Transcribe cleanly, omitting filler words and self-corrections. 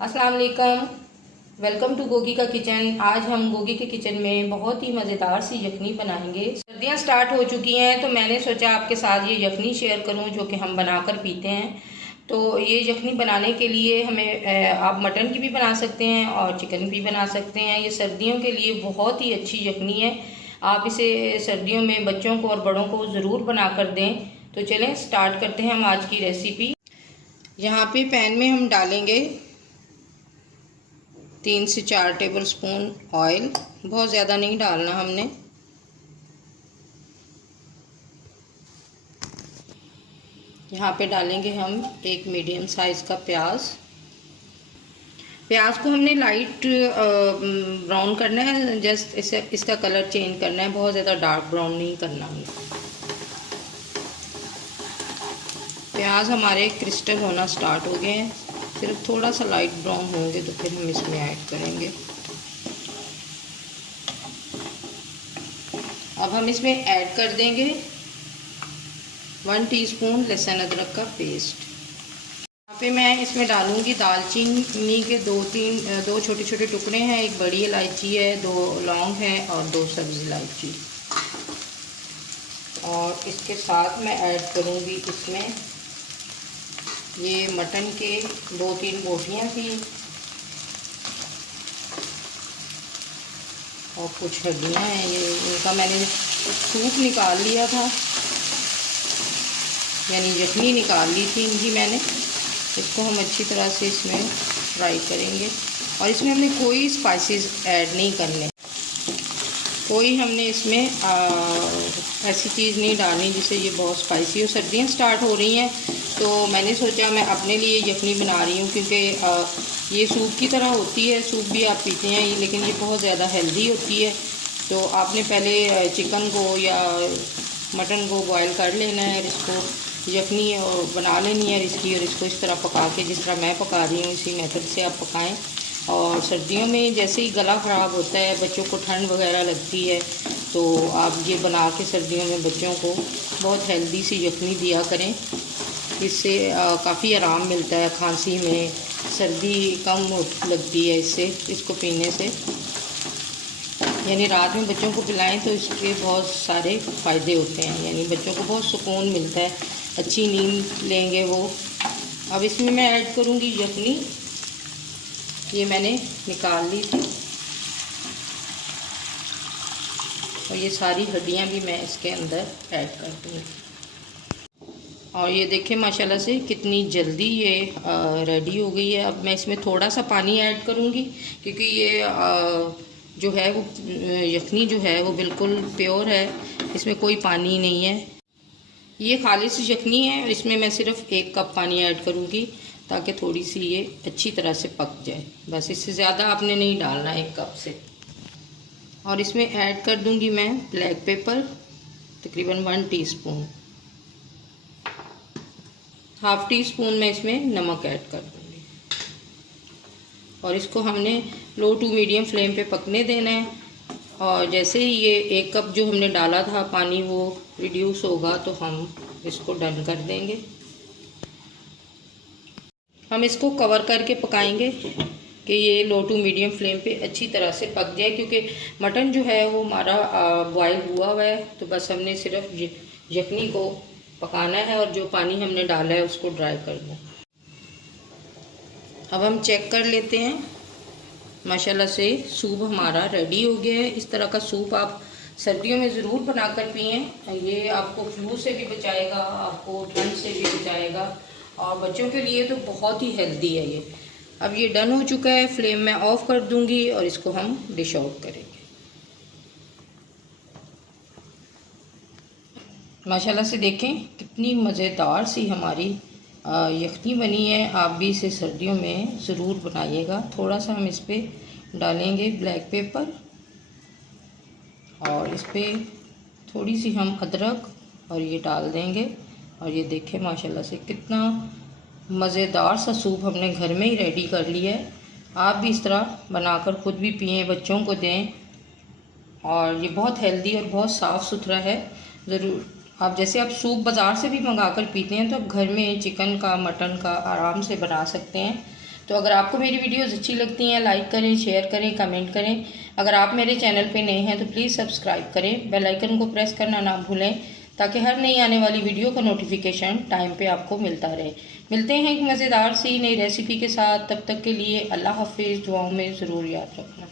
अस्सलाम वालेकुम। Welcome to Gogi का किचन। आज हम गोगी के किचन में बहुत ही मज़ेदार सी यखनी बनाएंगे। सर्दियां स्टार्ट हो चुकी हैं तो मैंने सोचा आपके साथ ये यखनी शेयर करूं जो कि हम बनाकर पीते हैं। तो ये यखनी बनाने के लिए हमें आप मटन की भी बना सकते हैं और चिकन भी बना सकते हैं। ये सर्दियों के लिए बहुत ही अच्छी यखनी है। आप इसे सर्दियों में बच्चों को और बड़ों को ज़रूर बना कर दें। तो चलें स्टार्ट करते हैं हम आज की रेसिपी। यहाँ पे पैन में हम डालेंगे 3 से 4 टेबल स्पून ऑयल। बहुत ज़्यादा नहीं डालना हमने। यहाँ पे डालेंगे हम एक मीडियम साइज़ का प्याज। प्याज को हमने लाइट ब्राउन करना है, जस्ट इसका कलर चेंज करना है, बहुत ज़्यादा डार्क ब्राउन नहीं करना हमने। प्याज हमारे क्रिस्टल होना स्टार्ट हो गए हैं, सिर्फ थोड़ा सा लाइट ब्राउन होंगे तो फिर हम इसमें ऐड करेंगे। अब हम इसमें ऐड कर देंगे 1 टीस्पून लहसुन अदरक का पेस्ट। यहाँ पे मैं इसमें डालूंगी दालचीनी के दो छोटे छोटे टुकड़े हैं, एक बड़ी इलायची है, 2 लौंग हैं और 2 सब्ज़ इलायची। और इसके साथ मैं ऐड करूंगी इसमें ये मटन के 2-3 बोटियाँ थी और कुछ हड्डियाँ हैं। ये इनका मैंने सूप निकाल लिया था, यानी यखनी निकाल ली थी इनकी मैंने। इसको हम अच्छी तरह से इसमें फ्राई करेंगे और इसमें हमने कोई स्पाइसेस ऐड नहीं करने, कोई हमने इसमें ऐसी चीज़ नहीं डालनी जिससे ये बहुत स्पाइसी हो। सर्दियाँ स्टार्ट हो रही हैं तो मैंने सोचा मैं अपने लिए यखनी बना रही हूँ, क्योंकि ये सूप की तरह होती है, सूप भी आप पीते हैं लेकिन ये बहुत ज़्यादा हेल्दी होती है। तो आपने पहले चिकन को या मटन को बॉयल कर लेना है, इसको यखनी और बना लेनी है इसकी, और इसको इस तरह पका के जिस तरह मैं पका रही हूँ इसी मेथड से आप पकाएं। और सर्दियों में जैसे ही गला ख़राब होता है, बच्चों को ठंड वगैरह लगती है, तो आप ये बना के सर्दियों में बच्चों को बहुत हेल्दी सी यखनी दिया करें। इससे काफ़ी आराम मिलता है खांसी में, सर्दी कम लगती है इसको पीने से। यानी रात में बच्चों को पिलाएं तो इसके बहुत सारे फ़ायदे होते हैं, यानी बच्चों को बहुत सुकून मिलता है, अच्छी नींद लेंगे वो। अब इसमें मैं ऐड करूँगी यखनी, ये मैंने निकाल ली थी, और ये सारी हड्डियाँ भी मैं इसके अंदर ऐड कर दूँगी। और ये देखें माशाल्लाह से कितनी जल्दी ये रेडी हो गई है। अब मैं इसमें थोड़ा सा पानी ऐड करूँगी, क्योंकि ये जो है वो यखनी जो है वो बिल्कुल प्योर है, इसमें कोई पानी नहीं है। ये खालिस यखनी है, इसमें मैं सिर्फ 1 कप पानी ऐड करूँगी ताकि थोड़ी सी ये अच्छी तरह से पक जाए। बस इससे ज़्यादा आपने नहीं डालना 1 कप से। और इसमें ऐड कर दूँगी मैं ब्लैक पेपर, तकरीबन 1 टीस्पून। हाफ़ टी स्पून मैं इसमें नमक ऐड कर दूँगी, और इसको हमने लो टू मीडियम फ्लेम पे पकने देना है। और जैसे ही ये 1 कप जो हमने डाला था पानी वो रिड्यूस होगा तो हम इसको डन कर देंगे। हम इसको कवर करके पकाएंगे कि ये लो टू मीडियम फ्लेम पे अच्छी तरह से पक जाए, क्योंकि मटन जो है वो हमारा बॉयल हुआ हुआ है। तो बस हमने सिर्फ यखनी को पकाना है और जो पानी हमने डाला है उसको ड्राई करना। अब हम चेक कर लेते हैं, माशाल्लाह से सूप हमारा रेडी हो गया है। इस तरह का सूप आप सर्दियों में ज़रूर बनाकर पिएं। ये आपको फ्लू से भी बचाएगा, आपको ठंड से भी बचाएगा, और बच्चों के लिए तो बहुत ही हेल्दी है ये। अब ये डन हो चुका है, फ्लेम मैं ऑफ़ कर दूंगी और इसको हम डिश आउट करेंगे। माशाल्लाह से देखें कितनी मज़ेदार सी हमारी यखनी बनी है। आप भी इसे सर्दियों में ज़रूर बनाइएगा। थोड़ा सा हम इस पर डालेंगे ब्लैक पेपर, और इस पर थोड़ी सी हम अदरक और ये डाल देंगे। और ये देखें माशाल्लाह से कितना मज़ेदार सा सूप हमने घर में ही रेडी कर लिया है। आप भी इस तरह बनाकर ख़ुद भी पिएँ, बच्चों को दें, और ये बहुत हेल्दी और बहुत साफ़ सुथरा है। ज़रूर आप जैसे आप सूप बाज़ार से भी मंगा कर पीते हैं, तो आप घर में चिकन का, मटन का आराम से बना सकते हैं। तो अगर आपको मेरी वीडियोस अच्छी लगती हैं, लाइक करें, शेयर करें, कमेंट करें। अगर आप मेरे चैनल पे नए हैं तो प्लीज़ सब्सक्राइब करें, बेल आइकन को प्रेस करना ना भूलें, ताकि हर नई आने वाली वीडियो का नोटिफिकेशन टाइम पे आपको मिलता रहे। मिलते हैं एक मज़ेदार सी नई रेसिपी के साथ, तब तक के लिए अल्लाह हाफिज़। दुआओं में ज़रूर याद रखना।